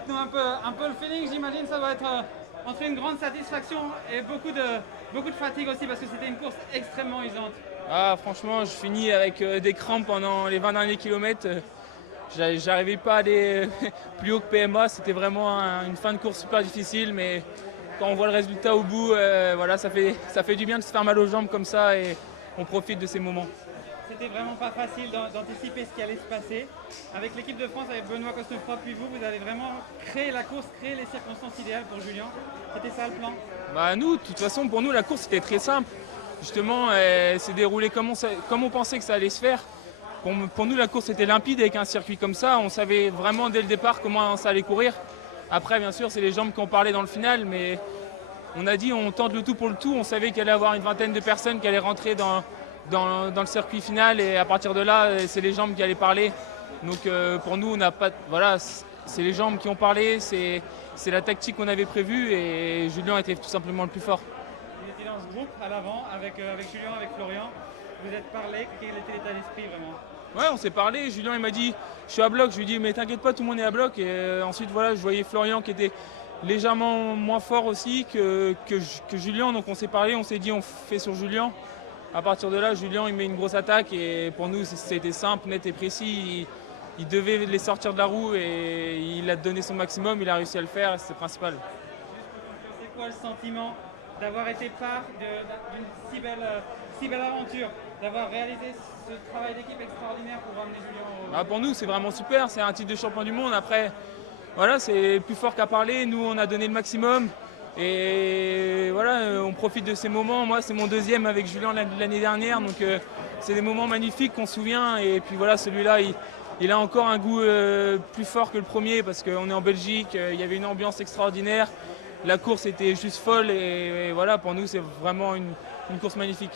Dites-nous un peu le feeling, j'imagine ça doit être entre une grande satisfaction et beaucoup de fatigue aussi parce que c'était une course extrêmement usante. Ah, franchement, je finis avec des crampes pendant les 20 derniers kilomètres. J'arrivais pas à aller plus haut que PMA. C'était vraiment une fin de course super difficile, mais quand on voit le résultat au bout, voilà, ça fait du bien de se faire mal aux jambes comme ça et on profite de ces moments. C'était vraiment pas facile d'anticiper ce qui allait se passer. Avec l'équipe de France, avec Benoît Cosnefroy puis vous avez vraiment créé la course, créé les circonstances idéales pour Julien. C'était ça le plan? Bah nous, de toute façon, pour nous, la course était très simple. Justement, elle s'est déroulée comme on pensait que ça allait se faire. Pour nous, la course était limpide avec un circuit comme ça. On savait vraiment dès le départ comment ça allait courir. Après, bien sûr, c'est les jambes qui ont parlé dans le final, mais on a dit on tente le tout pour le tout. On savait qu'il allait y avoir une vingtaine de personnes qui allaient rentrer dans le circuit final et à partir de là, c'est les jambes qui allaient parler. Donc pour nous, on n'a pas, voilà, c'est les jambes qui ont parlé, c'est la tactique qu'on avait prévue et Julien était tout simplement le plus fort. Vous étiez dans ce groupe à l'avant avec Julien, avec Florian. Vous êtes parlé, quel était l'état d'esprit vraiment? Ouais, on s'est parlé. Julien il m'a dit je suis à bloc. Je lui ai dit mais t'inquiète pas, tout le monde est à bloc. Et ensuite voilà, je voyais Florian qui était légèrement moins fort aussi que Julien. Donc on s'est parlé, on s'est dit on fait sur Julien. À partir de là, Julien il met une grosse attaque et pour nous c'était simple, net et précis. Il devait les sortir de la roue et il a donné son maximum. Il a réussi à le faire, c'est le principal. C'est quoi le sentiment d'avoir été part d'une si belle aventure, d'avoir réalisé ce travail d'équipe extraordinaire pour ramener Julien au... Pour nous, c'est vraiment super. C'est un titre de champion du monde. Après, voilà, c'est plus fort qu'à parler. Nous, on a donné le maximum. Et voilà, on profite de ces moments. Moi, c'est mon deuxième avec Julien l'année dernière. Donc, c'est des moments magnifiques qu'on se souvient. Et puis voilà, celui-là, il a encore un goût plus fort que le premier parce qu'on est en Belgique. Il y avait une ambiance extraordinaire. La course était juste folle. Et voilà, pour nous, c'est vraiment une course magnifique.